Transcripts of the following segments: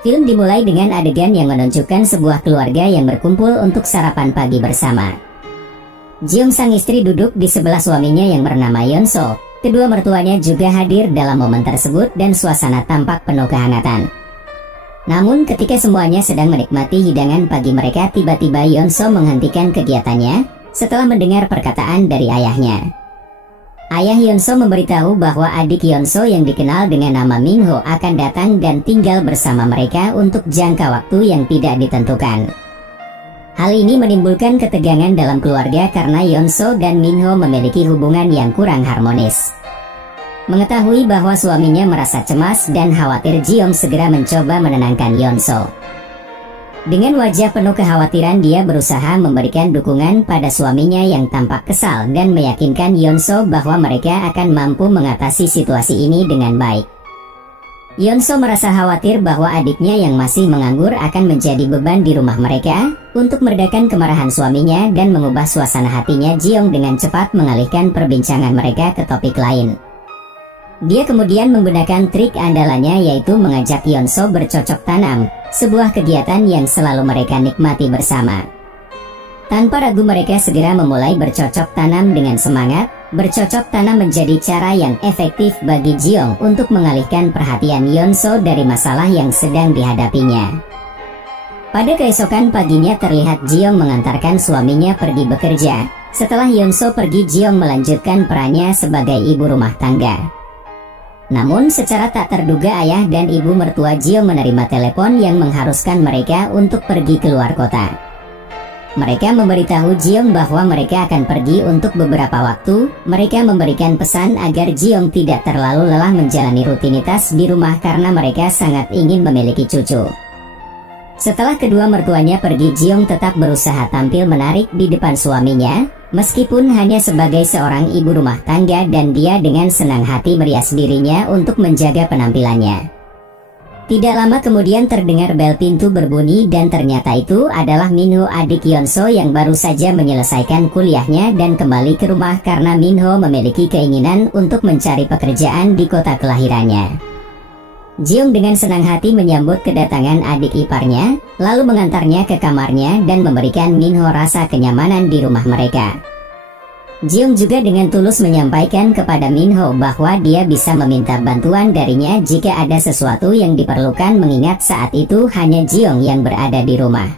Film dimulai dengan adegan yang menunjukkan sebuah keluarga yang berkumpul untuk sarapan pagi bersama. Jeong sang istri duduk di sebelah suaminya yang bernama Yeon-so. Kedua mertuanya juga hadir dalam momen tersebut dan suasana tampak penuh kehangatan. Namun ketika semuanya sedang menikmati hidangan pagi mereka, tiba-tiba Yeon-so menghentikan kegiatannya setelah mendengar perkataan dari ayahnya. Ayah Yeon-so memberitahu bahwa adik Yeon-so yang dikenal dengan nama Min-ho akan datang dan tinggal bersama mereka untuk jangka waktu yang tidak ditentukan. Hal ini menimbulkan ketegangan dalam keluarga karena Yeon-so dan Min-ho memiliki hubungan yang kurang harmonis. Mengetahui bahwa suaminya merasa cemas dan khawatir, Jeong segera mencoba menenangkan Yeon-so. Dengan wajah penuh kekhawatiran, dia berusaha memberikan dukungan pada suaminya yang tampak kesal dan meyakinkan Yeon-so bahwa mereka akan mampu mengatasi situasi ini dengan baik. Yeon-so merasa khawatir bahwa adiknya yang masih menganggur akan menjadi beban di rumah mereka. Untuk meredakan kemarahan suaminya dan mengubah suasana hatinya, Jeong dengan cepat mengalihkan perbincangan mereka ke topik lain. Dia kemudian menggunakan trik andalannya, yaitu mengajak Yeon-so bercocok tanam, sebuah kegiatan yang selalu mereka nikmati bersama. Tanpa ragu mereka segera memulai bercocok tanam dengan semangat. Bercocok tanam menjadi cara yang efektif bagi Jeong untuk mengalihkan perhatian Yeon-so dari masalah yang sedang dihadapinya. Pada keesokan paginya terlihat Jeong mengantarkan suaminya pergi bekerja. Setelah Yeon-so pergi, Jeong melanjutkan perannya sebagai ibu rumah tangga. Namun secara tak terduga ayah dan ibu mertua Jeong menerima telepon yang mengharuskan mereka untuk pergi keluar kota. Mereka memberitahu Jeong bahwa mereka akan pergi untuk beberapa waktu. Mereka memberikan pesan agar Jeong tidak terlalu lelah menjalani rutinitas di rumah karena mereka sangat ingin memiliki cucu. Setelah kedua mertuanya pergi, Jeong tetap berusaha tampil menarik di depan suaminya, meskipun hanya sebagai seorang ibu rumah tangga, dan dia dengan senang hati merias dirinya untuk menjaga penampilannya. Tidak lama kemudian terdengar bel pintu berbunyi dan ternyata itu adalah Min-ho, adik Yeon-so yang baru saja menyelesaikan kuliahnya dan kembali ke rumah karena Min-ho memiliki keinginan untuk mencari pekerjaan di kota kelahirannya. Jeong dengan senang hati menyambut kedatangan adik iparnya, lalu mengantarnya ke kamarnya dan memberikan Min-ho rasa kenyamanan di rumah mereka. Jeong juga dengan tulus menyampaikan kepada Min-ho bahwa dia bisa meminta bantuan darinya jika ada sesuatu yang diperlukan, mengingat saat itu hanya Jeong yang berada di rumah.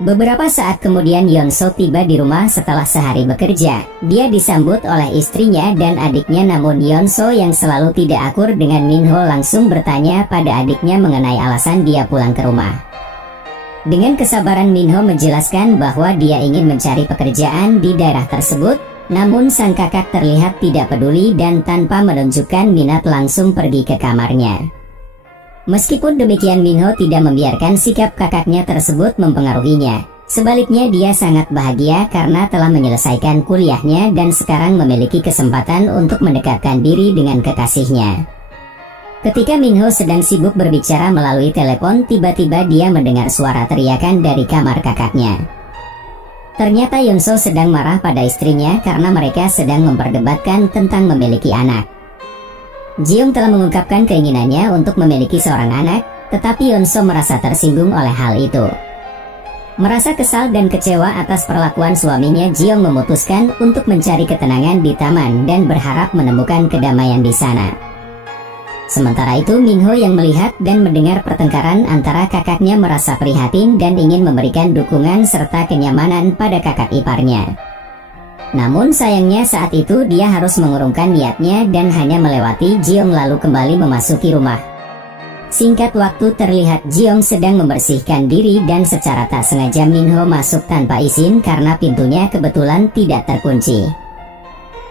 Beberapa saat kemudian Yeon-so tiba di rumah setelah sehari bekerja. Dia disambut oleh istrinya dan adiknya, namun Yeon-so yang selalu tidak akur dengan Min-ho langsung bertanya pada adiknya mengenai alasan dia pulang ke rumah. Dengan kesabaran Min-ho menjelaskan bahwa dia ingin mencari pekerjaan di daerah tersebut, namun sang kakak terlihat tidak peduli dan tanpa menunjukkan minat langsung pergi ke kamarnya. Meskipun demikian, Min-ho tidak membiarkan sikap kakaknya tersebut mempengaruhinya. Sebaliknya, dia sangat bahagia karena telah menyelesaikan kuliahnya dan sekarang memiliki kesempatan untuk mendekatkan diri dengan kekasihnya. Ketika Min-ho sedang sibuk berbicara melalui telepon, tiba-tiba dia mendengar suara teriakan dari kamar kakaknya. Ternyata Yeon-so sedang marah pada istrinya karena mereka sedang memperdebatkan tentang memiliki anak. Jeong telah mengungkapkan keinginannya untuk memiliki seorang anak, tetapi Yeon-so merasa tersinggung oleh hal itu. Merasa kesal dan kecewa atas perlakuan suaminya, Jeong memutuskan untuk mencari ketenangan di taman dan berharap menemukan kedamaian di sana. Sementara itu, Min-ho yang melihat dan mendengar pertengkaran antara kakaknya merasa prihatin dan ingin memberikan dukungan serta kenyamanan pada kakak iparnya. Namun sayangnya saat itu dia harus mengurungkan niatnya dan hanya melewati Jeong lalu kembali memasuki rumah. Singkat waktu terlihat Jeong sedang membersihkan diri dan secara tak sengaja Min-ho masuk tanpa izin karena pintunya kebetulan tidak terkunci.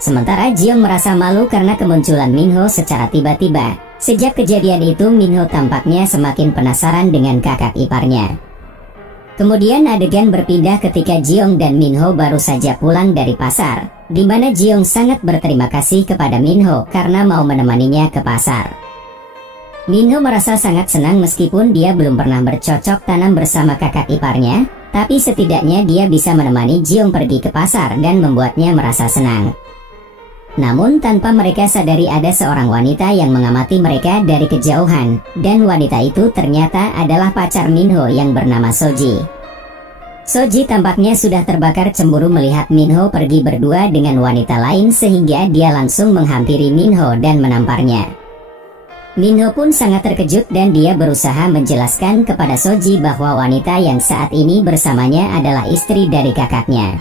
Sementara Jeong merasa malu karena kemunculan Min-ho secara tiba-tiba. Sejak kejadian itu, Min-ho tampaknya semakin penasaran dengan kakak iparnya. Kemudian adegan berpindah ketika Jeong dan Min-ho baru saja pulang dari pasar, di mana Jeong sangat berterima kasih kepada Min-ho karena mau menemaninya ke pasar. Min-ho merasa sangat senang meskipun dia belum pernah bercocok tanam bersama kakak iparnya, tapi setidaknya dia bisa menemani Jeong pergi ke pasar dan membuatnya merasa senang. Namun tanpa mereka sadari ada seorang wanita yang mengamati mereka dari kejauhan, dan wanita itu ternyata adalah pacar Minho yang bernama Soji. Soji tampaknya sudah terbakar cemburu melihat Minho pergi berdua dengan wanita lain sehingga dia langsung menghampiri Minho dan menamparnya. Minho pun sangat terkejut dan dia berusaha menjelaskan kepada Soji bahwa wanita yang saat ini bersamanya adalah istri dari kakaknya.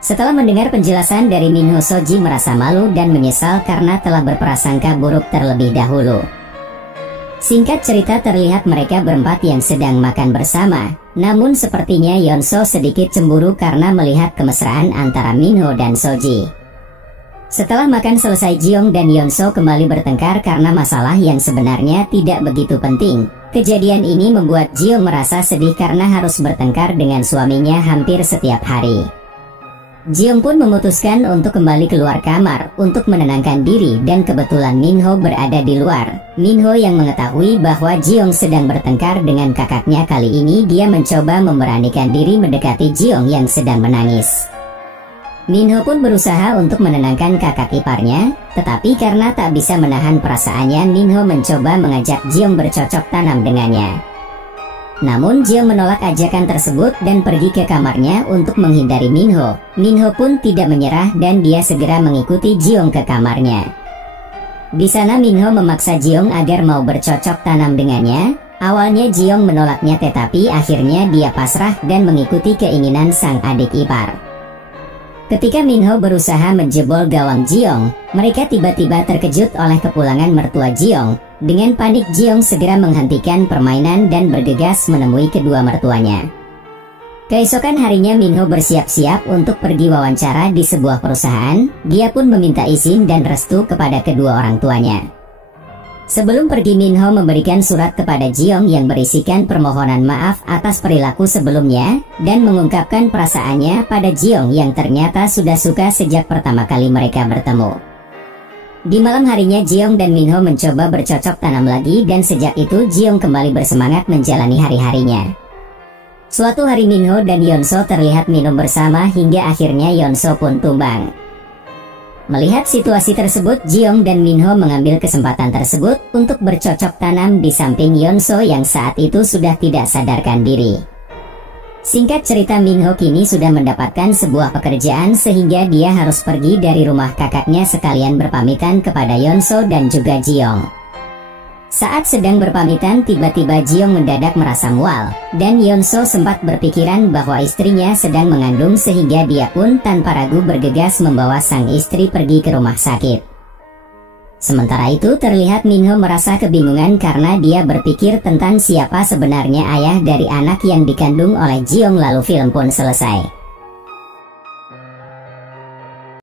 Setelah mendengar penjelasan dari Minho, Soji merasa malu dan menyesal karena telah berprasangka buruk terlebih dahulu. Singkat cerita, terlihat mereka berempat yang sedang makan bersama. Namun sepertinya Yeonso sedikit cemburu karena melihat kemesraan antara Minho dan Soji. Setelah makan selesai, Jiyoung dan Yeonso kembali bertengkar karena masalah yang sebenarnya tidak begitu penting. Kejadian ini membuat Jiyoung merasa sedih karena harus bertengkar dengan suaminya hampir setiap hari. Jiyoung pun memutuskan untuk kembali keluar kamar untuk menenangkan diri dan kebetulan Minho berada di luar. Minho yang mengetahui bahwa Jiyoung sedang bertengkar dengan kakaknya, kali ini dia mencoba memberanikan diri mendekati Jiyoung yang sedang menangis. Minho pun berusaha untuk menenangkan kakak iparnya, tetapi karena tak bisa menahan perasaannya, Minho mencoba mengajak Jiyoung bercocok tanam dengannya. Namun Jiyoung menolak ajakan tersebut dan pergi ke kamarnya untuk menghindari Minho. Minho pun tidak menyerah dan dia segera mengikuti Jiyoung ke kamarnya. Di sana Minho memaksa Jiyoung agar mau bercocok tanam dengannya. Awalnya Jiyoung menolaknya, tetapi akhirnya dia pasrah dan mengikuti keinginan sang adik ipar. Ketika Minho berusaha menjebol gawang Jiyoung, mereka tiba-tiba terkejut oleh kepulangan mertua Jiyoung. Dengan panik, Jiyoung segera menghentikan permainan dan bergegas menemui kedua mertuanya. Keesokan harinya Minho bersiap-siap untuk pergi wawancara di sebuah perusahaan. Dia pun meminta izin dan restu kepada kedua orang tuanya. Sebelum pergi, Minho memberikan surat kepada Jiyoung yang berisikan permohonan maaf atas perilaku sebelumnya dan mengungkapkan perasaannya pada Jiyoung yang ternyata sudah suka sejak pertama kali mereka bertemu. Di malam harinya Jiyoung dan Minho mencoba bercocok tanam lagi dan sejak itu Jiyoung kembali bersemangat menjalani hari-harinya. Suatu hari Minho dan Yeonso terlihat minum bersama hingga akhirnya Yeonso pun tumbang. Melihat situasi tersebut, Jiyoung dan Minho mengambil kesempatan tersebut untuk bercocok tanam di samping Yeonso yang saat itu sudah tidak sadarkan diri. Singkat cerita, Minho kini sudah mendapatkan sebuah pekerjaan sehingga dia harus pergi dari rumah kakaknya sekalian berpamitan kepada Yeonso dan juga Jiyoung. Saat sedang berpamitan, tiba-tiba Jiyoung mendadak merasa mual, dan Yeonso sempat berpikiran bahwa istrinya sedang mengandung sehingga dia pun tanpa ragu bergegas membawa sang istri pergi ke rumah sakit. Sementara itu terlihat Minho merasa kebingungan karena dia berpikir tentang siapa sebenarnya ayah dari anak yang dikandung oleh Jiyoung, lalu film pun selesai.